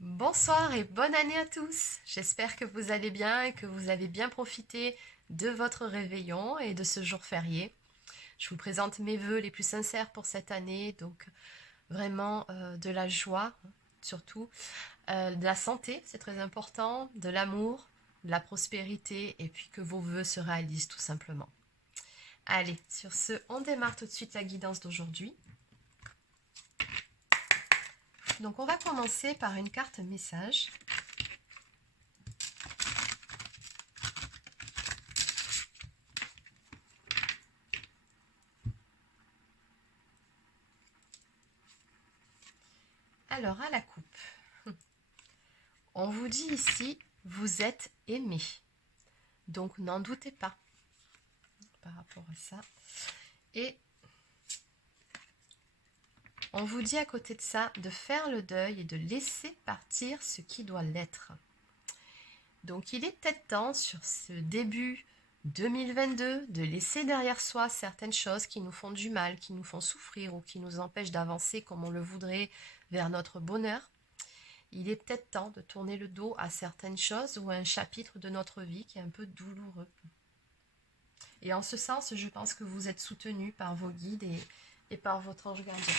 Bonsoir et bonne année à tous. J'espère que vous allez bien et que vous avez bien profité de votre réveillon et de ce jour férié. Je vous présente mes vœux les plus sincères pour cette année, donc vraiment de la joie surtout, de la santé, c'est très important, de l'amour, de la prospérité et puis que vos vœux se réalisent tout simplement. Allez, sur ce, on démarre tout de suite la guidance d'aujourd'hui. Donc on va commencer par une carte message. Alors à la coupe. On vous dit ici, vous êtes aimé. Donc n'en doutez pas par rapport à ça. Et on vous dit à côté de ça de faire le deuil et de laisser partir ce qui doit l'être. Donc il est peut-être temps sur ce début 2022 de laisser derrière soi certaines choses qui nous font du mal, qui nous font souffrir ou qui nous empêchent d'avancer comme on le voudrait vers notre bonheur. Il est peut-être temps de tourner le dos à certaines choses ou à un chapitre de notre vie qui est un peu douloureux. Et en ce sens, je pense que vous êtes soutenu par vos guides et par votre ange gardien.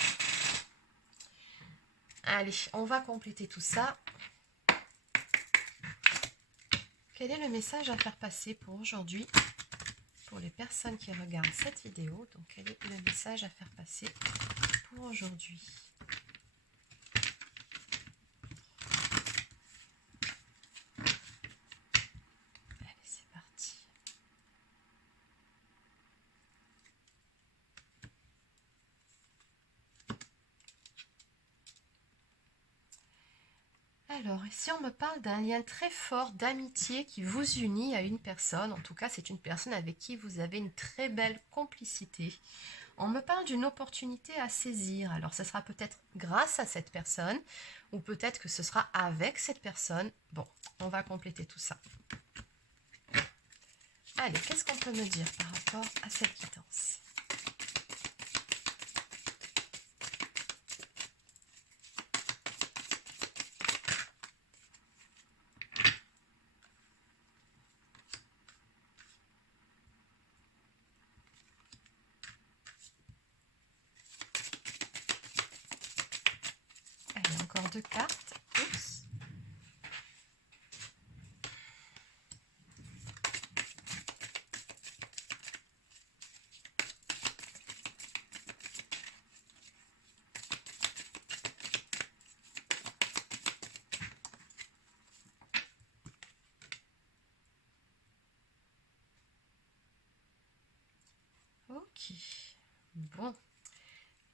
Allez, on va compléter tout ça. Quel est le message à faire passer pour aujourd'hui, pour les personnes qui regardent cette vidéo? Donc, quel est le message à faire passer pour aujourd'hui? Allez, c'est parti. Alors, ici on me parle d'un lien très fort d'amitié qui vous unit à une personne. En tout cas, c'est une personne avec qui vous avez une très belle complicité. On me parle d'une opportunité à saisir. Alors, ce sera peut-être grâce à cette personne ou peut-être que ce sera avec cette personne. Bon, on va compléter tout ça. Allez, qu'est-ce qu'on peut me dire par rapport à cette quittance? Allez, encore deux cartes. Oups. Ok. Bon.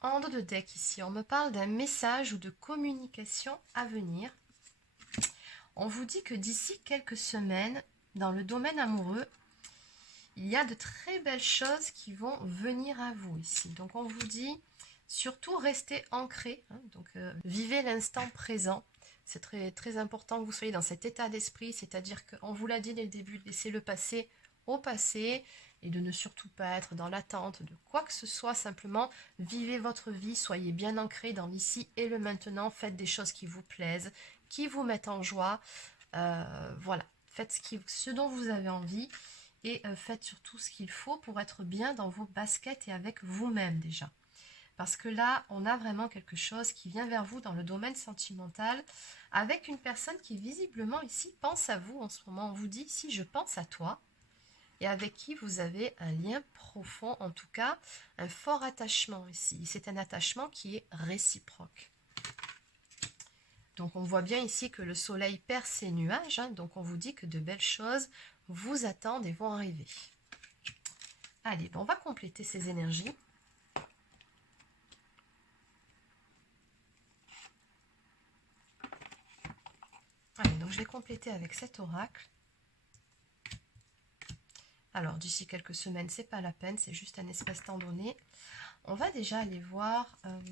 En dos de deck ici, on me parle d'un message ou de communication à venir. On vous dit que d'ici quelques semaines, dans le domaine amoureux, il y a de très belles choses qui vont venir à vous ici. Donc on vous dit surtout restez ancré, hein, donc vivez l'instant présent. C'est très, très important que vous soyez dans cet état d'esprit, c'est-à-dire qu'on vous l'a dit dès le début, de laisser le passé au passé et de ne surtout pas être dans l'attente de quoi que ce soit, simplement vivez votre vie, soyez bien ancré dans l'ici et le maintenant, faites des choses qui vous plaisent, qui vous mettent en joie, voilà, faites ce dont vous avez envie et faites surtout ce qu'il faut pour être bien dans vos baskets et avec vous-même déjà. Parce que là, on a vraiment quelque chose qui vient vers vous dans le domaine sentimental avec une personne qui visiblement ici pense à vous en ce moment. On vous dit ici je pense à toi et avec qui vous avez un lien profond, en tout cas un fort attachement ici. C'est un attachement qui est réciproque. Donc on voit bien ici que le soleil perce ses nuages, hein, donc on vous dit que de belles choses vous attendent et vont arriver. Allez, on va compléter ces énergies. Allez, donc je vais compléter avec cet oracle. Alors, d'ici quelques semaines, c'est pas la peine, c'est juste un espace-temps donné. On va déjà aller voir... alors,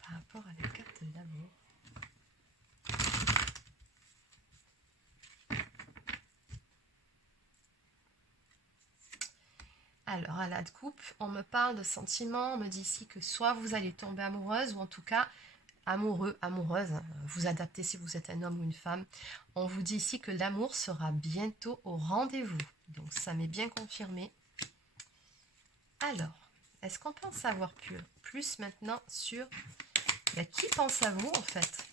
par rapport à la carte de l'amour. Alors, à la coupe, on me parle de sentiments, on me dit ici que soit vous allez tomber amoureuse, ou en tout cas, amoureux, amoureuse, vous adaptez si vous êtes un homme ou une femme. On vous dit ici que l'amour sera bientôt au rendez-vous. Donc ça m'est bien confirmé. Alors, est-ce qu'on peut en savoir plus maintenant sur qui pense à vous en fait?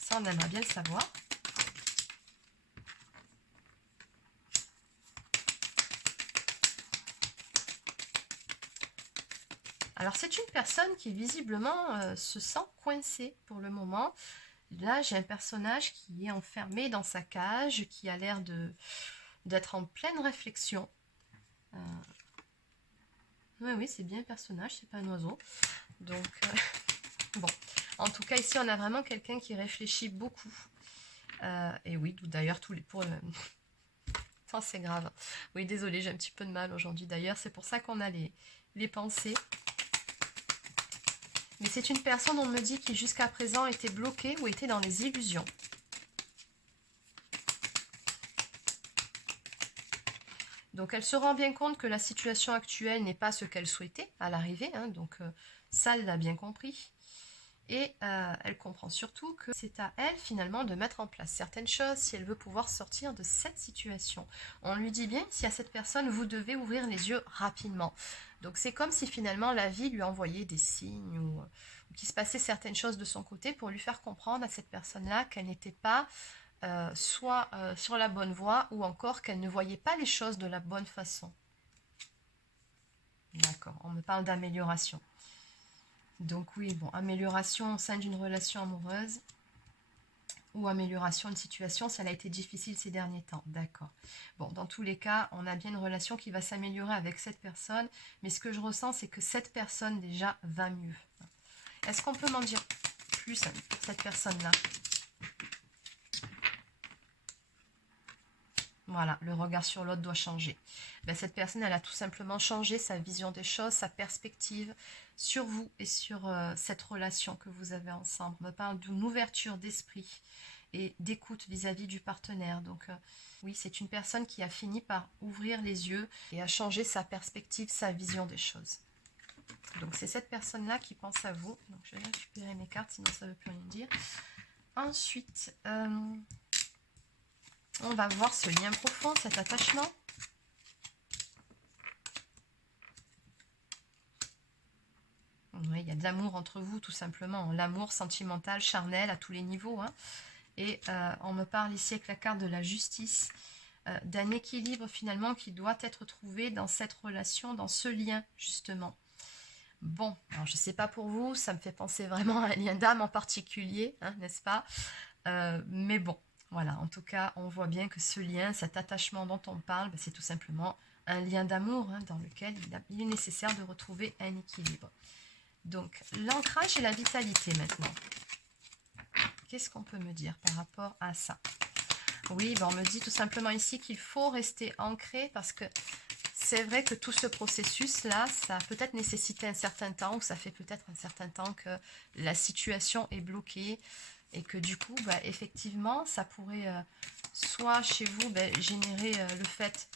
Ça, on aimerait bien le savoir. Alors, c'est une personne qui visiblement se sent coincée pour le moment. Là, j'ai un personnage qui est enfermé dans sa cage, qui a l'air d'être en pleine réflexion. Oui, c'est bien un personnage, c'est pas un oiseau. Donc, bon. En tout cas, ici, on a vraiment quelqu'un qui réfléchit beaucoup. Et oui, d'ailleurs, tous les... Enfin, c'est grave. Oui, désolé, j'ai un petit peu de mal aujourd'hui. D'ailleurs, c'est pour ça qu'on a les pensées. Mais c'est une personne, on me dit, qui jusqu'à présent était bloquée ou était dans les illusions. Donc elle se rend bien compte que la situation actuelle n'est pas ce qu'elle souhaitait à l'arrivée. Hein, donc ça, elle l'a bien compris. Et elle comprend surtout que c'est à elle finalement de mettre en place certaines choses si elle veut pouvoir sortir de cette situation. On lui dit bien, si à cette personne, vous devez ouvrir les yeux rapidement. Donc c'est comme si finalement la vie lui envoyait des signes ou qu'il se passait certaines choses de son côté pour lui faire comprendre à cette personne-là qu'elle n'était pas soit sur la bonne voie ou encore qu'elle ne voyait pas les choses de la bonne façon. D'accord, on me parle d'amélioration. Donc oui, bon, amélioration au sein d'une relation amoureuse ou amélioration d'une situation, ça a été difficile ces derniers temps. D'accord. Bon, dans tous les cas, on a bien une relation qui va s'améliorer avec cette personne, mais ce que je ressens, c'est que cette personne déjà va mieux. Est-ce qu'on peut m'en dire plus pour cette personne-là? Voilà, le regard sur l'autre doit changer. Ben, cette personne, elle a tout simplement changé sa vision des choses, sa perspective sur vous et sur cette relation que vous avez ensemble. On me parle d'une ouverture d'esprit et d'écoute vis-à-vis du partenaire. Donc oui, c'est une personne qui a fini par ouvrir les yeux et a changé sa perspective, sa vision des choses. Donc c'est cette personne-là qui pense à vous. Donc je vais récupérer mes cartes, sinon ça ne veut plus rien dire. Ensuite... on va voir ce lien profond, cet attachement. Oui, il y a de l'amour entre vous, tout simplement. L'amour sentimental, charnel, à tous les niveaux. Hein. Et on me parle ici avec la carte de la justice, d'un équilibre finalement qui doit être trouvé dans cette relation, dans ce lien, justement. Bon, alors je ne sais pas pour vous, ça me fait penser vraiment à un lien d'âme en particulier, hein, n'est-ce pas? Mais bon. Voilà, en tout cas, on voit bien que ce lien, cet attachement dont on parle, c'est tout simplement un lien d'amour hein, dans lequel il est nécessaire de retrouver un équilibre. Donc, l'ancrage et la vitalité maintenant. Qu'est-ce qu'on peut me dire par rapport à ça? Oui, on me dit tout simplement ici qu'il faut rester ancré parce que c'est vrai que tout ce processus-là, ça a peut-être nécessité un certain temps ou ça fait peut-être un certain temps que la situation est bloquée. Et que du coup, effectivement, ça pourrait soit chez vous générer le fait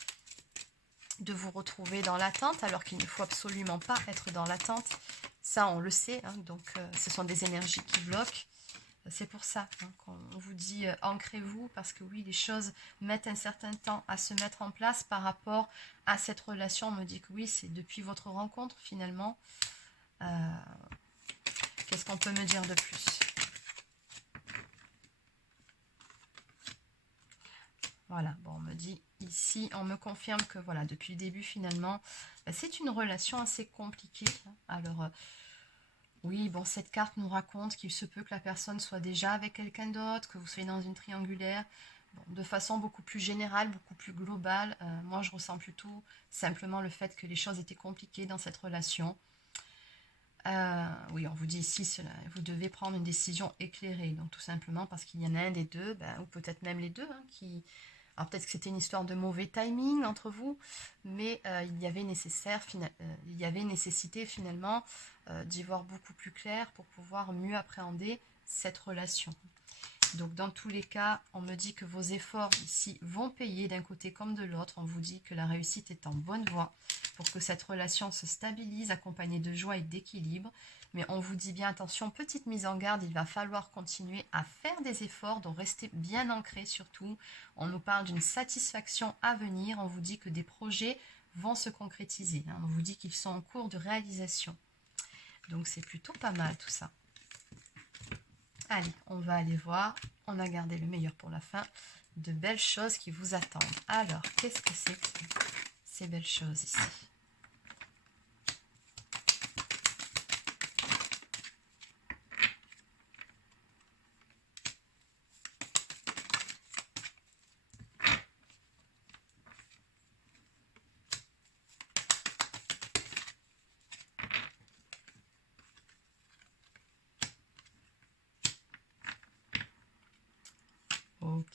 de vous retrouver dans l'attente, alors qu'il ne faut absolument pas être dans l'attente. Ça, on le sait, hein, donc ce sont des énergies qui bloquent. C'est pour ça hein, qu'on vous dit ancrez-vous, parce que oui, les choses mettent un certain temps à se mettre en place par rapport à cette relation. On me dit que oui, c'est depuis votre rencontre finalement. Qu'est-ce qu'on peut me dire de plus ? Voilà, bon, on me dit ici, on me confirme que voilà, depuis le début finalement, c'est une relation assez compliquée. Alors, oui, bon, cette carte nous raconte qu'il se peut que la personne soit déjà avec quelqu'un d'autre, que vous soyez dans une triangulaire. Bon, de façon beaucoup plus générale, beaucoup plus globale, moi je ressens plutôt simplement le fait que les choses étaient compliquées dans cette relation. Oui, on vous dit ici, vous devez prendre une décision éclairée, donc tout simplement parce qu'il y en a un des deux, ou peut-être même les deux, hein, qui... Alors peut-être que c'était une histoire de mauvais timing entre vous, mais il y avait nécessité finalement d'y voir beaucoup plus clair pour pouvoir mieux appréhender cette relation. Donc dans tous les cas, on me dit que vos efforts ici vont payer d'un côté comme de l'autre. On vous dit que la réussite est en bonne voie pour que cette relation se stabilise, accompagnée de joie et d'équilibre. mais on vous dit bien attention, petite mise en garde, il va falloir continuer à faire des efforts, donc restez bien ancrés surtout. On nous parle d'une satisfaction à venir, on vous dit que des projets vont se concrétiser, hein. On vous dit qu'ils sont en cours de réalisation. Donc c'est plutôt pas mal tout ça. Allez, on va aller voir, on a gardé le meilleur pour la fin, de belles choses qui vous attendent. Alors, qu'est-ce que c'est que ces belles choses ici? Ok.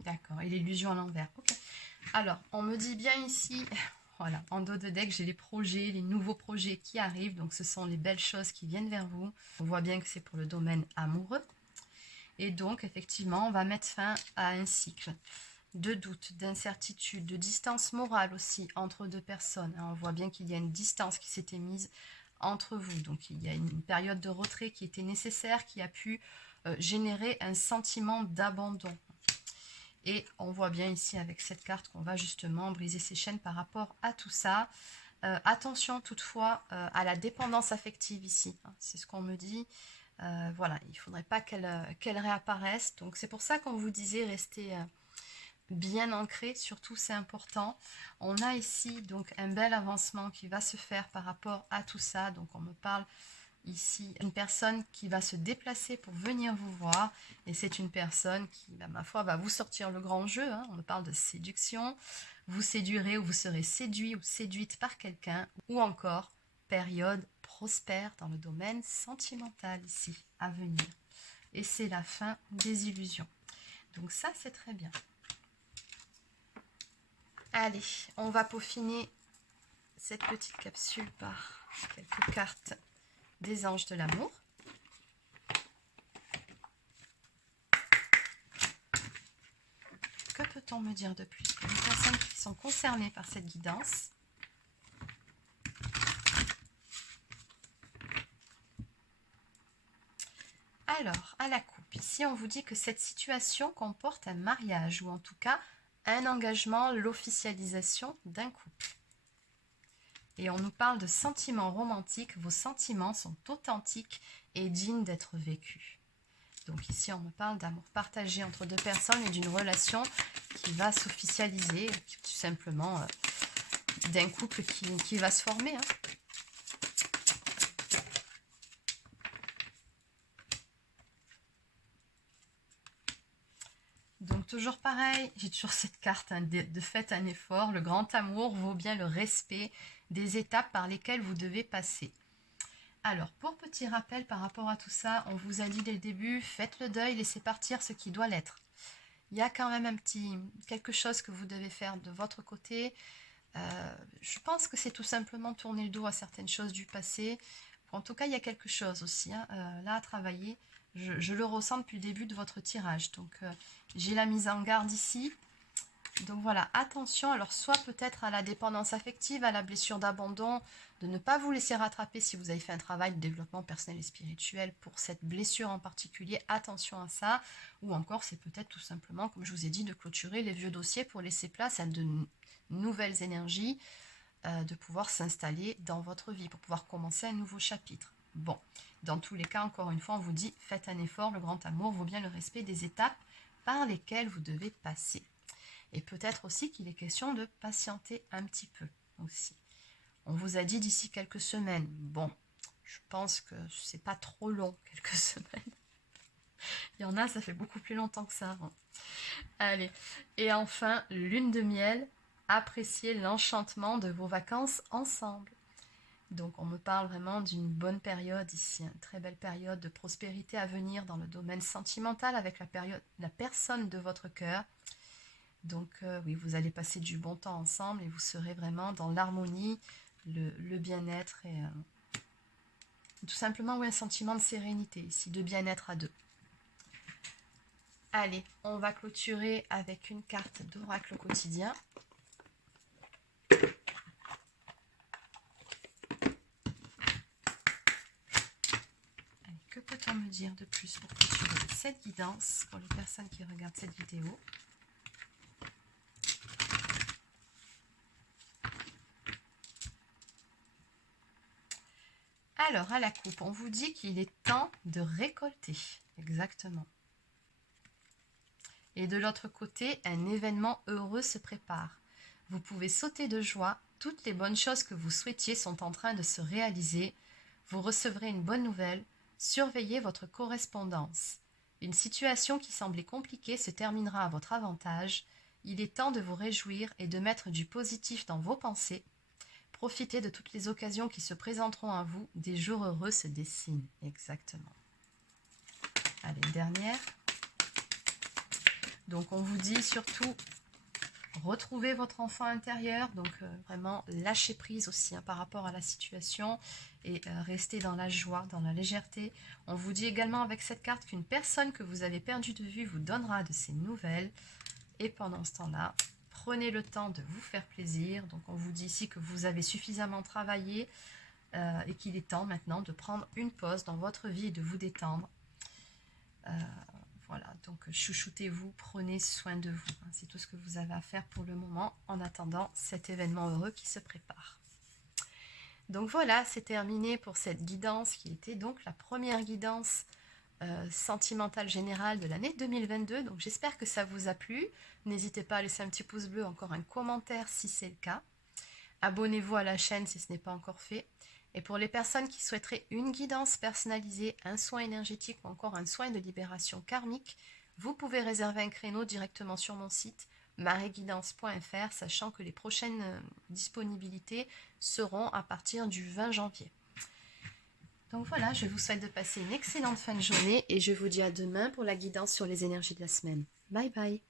D'accord, et l'illusion à l'envers. Ok. Alors, on me dit bien ici, voilà, en dos de deck, j'ai les projets, les nouveaux projets qui arrivent. Donc, ce sont les belles choses qui viennent vers vous. On voit bien que c'est pour le domaine amoureux. Et donc, effectivement, on va mettre fin à un cycle de doute, d'incertitude, de distance morale aussi entre deux personnes. On voit bien qu'il y a une distance qui s'était mise entre vous. Donc, il y a une période de retrait qui était nécessaire, qui a pu générer un sentiment d'abandon. Et on voit bien ici avec cette carte qu'on va justement briser ses chaînes par rapport à tout ça. Attention toutefois à la dépendance affective ici, hein, c'est ce qu'on me dit. Voilà, il ne faudrait pas qu'elle réapparaisse. Donc c'est pour ça qu'on vous disait rester bien ancré, surtout c'est important. On a ici donc un bel avancement qui va se faire par rapport à tout ça. Donc on me parle ici une personne qui va se déplacer pour venir vous voir, et c'est une personne qui, ma foi, va vous sortir le grand jeu, hein. On me parle de séduction, vous séduirez ou vous serez séduit ou séduite par quelqu'un, ou encore période prospère dans le domaine sentimental ici à venir, et c'est la fin des illusions. Donc ça c'est très bien. Allez, on va peaufiner cette petite capsule par quelques cartes des anges de l'amour. Que peut-on me dire de plus pour les personnes qui sont concernées par cette guidance? Alors, à la coupe, ici on vous dit que cette situation comporte un mariage, ou en tout cas un engagement, l'officialisation d'un couple. Et on nous parle de sentiments romantiques, vos sentiments sont authentiques et dignes d'être vécus. Donc ici, on me parle d'amour partagé entre deux personnes et d'une relation qui va s'officialiser, tout simplement d'un couple qui va se former, hein. Donc toujours pareil, j'ai toujours cette carte, hein, de faites un effort. Le grand amour vaut bien le respect des étapes par lesquelles vous devez passer. Alors, pour petit rappel par rapport à tout ça, on vous a dit dès le début, faites le deuil, laissez partir ce qui doit l'être. Il y a quand même quelque chose que vous devez faire de votre côté. Je pense que c'est tout simplement tourner le dos à certaines choses du passé. En tout cas, il y a quelque chose aussi, hein, là à travailler. Je le ressens depuis le début de votre tirage. Donc, j'ai la mise en garde ici. Donc voilà, attention, alors soit peut-être à la dépendance affective, à la blessure d'abandon, de ne pas vous laisser rattraper si vous avez fait un travail de développement personnel et spirituel pour cette blessure en particulier, attention à ça, ou encore c'est peut-être tout simplement, comme je vous ai dit, de clôturer les vieux dossiers pour laisser place à de nouvelles énergies, de pouvoir s'installer dans votre vie, pour pouvoir commencer un nouveau chapitre. Bon, dans tous les cas, encore une fois, on vous dit, faites un effort, le grand amour vaut bien le respect des étapes par lesquelles vous devez passer. Et peut-être aussi qu'il est question de patienter un petit peu aussi. On vous a dit d'ici quelques semaines. Bon, je pense que c'est pas trop long, quelques semaines. Il y en a, ça fait beaucoup plus longtemps que ça. Hein. Allez. Et enfin, lune de miel. Appréciez l'enchantement de vos vacances ensemble. Donc on me parle vraiment d'une bonne période ici, une très belle période de prospérité à venir dans le domaine sentimental avec la personne de votre cœur. Donc oui, vous allez passer du bon temps ensemble et vous serez vraiment dans l'harmonie, le bien-être et tout simplement oui, un sentiment de sérénité ici, de bien-être à deux. Allez, on va clôturer avec une carte d'oracle quotidien. me dire de plus pour clôturer cette guidance pour les personnes qui regardent cette vidéo? Alors, à la coupe, on vous dit qu'il est temps de récolter. Exactement. Et de l'autre côté, un événement heureux se prépare. Vous pouvez sauter de joie. Toutes les bonnes choses que vous souhaitiez sont en train de se réaliser. Vous recevrez une bonne nouvelle. Surveillez votre correspondance. Une situation qui semblait compliquée se terminera à votre avantage. Il est temps de vous réjouir et de mettre du positif dans vos pensées. Profitez de toutes les occasions qui se présenteront à vous. Des jours heureux se dessinent. Exactement. Allez, une dernière. Donc, on vous dit surtout, retrouvez votre enfant intérieur. Donc, vraiment, lâchez prise aussi par rapport à la situation et restez dans la joie, dans la légèreté. On vous dit également avec cette carte qu'une personne que vous avez perdue de vue vous donnera de ses nouvelles. Et pendant ce temps-là, prenez le temps de vous faire plaisir. Donc, on vous dit ici que vous avez suffisamment travaillé et qu'il est temps maintenant de prendre une pause dans votre vie et de vous détendre. Voilà, donc chouchoutez-vous, prenez soin de vous. C'est tout ce que vous avez à faire pour le moment en attendant cet événement heureux qui se prépare. Donc voilà, c'est terminé pour cette guidance qui était donc la première guidance sentimentale générale de l'année 2022. Donc j'espère que ça vous a plu. N'hésitez pas à laisser un petit pouce bleu, encore un commentaire si c'est le cas. Abonnez-vous à la chaîne si ce n'est pas encore fait. Et pour les personnes qui souhaiteraient une guidance personnalisée, un soin énergétique ou encore un soin de libération karmique, vous pouvez réserver un créneau directement sur mon site marieguidance.fr, sachant que les prochaines disponibilités seront à partir du 20 janvier. Donc voilà, je vous souhaite de passer une excellente fin de journée et je vous dis à demain pour la guidance sur les énergies de la semaine. Bye bye!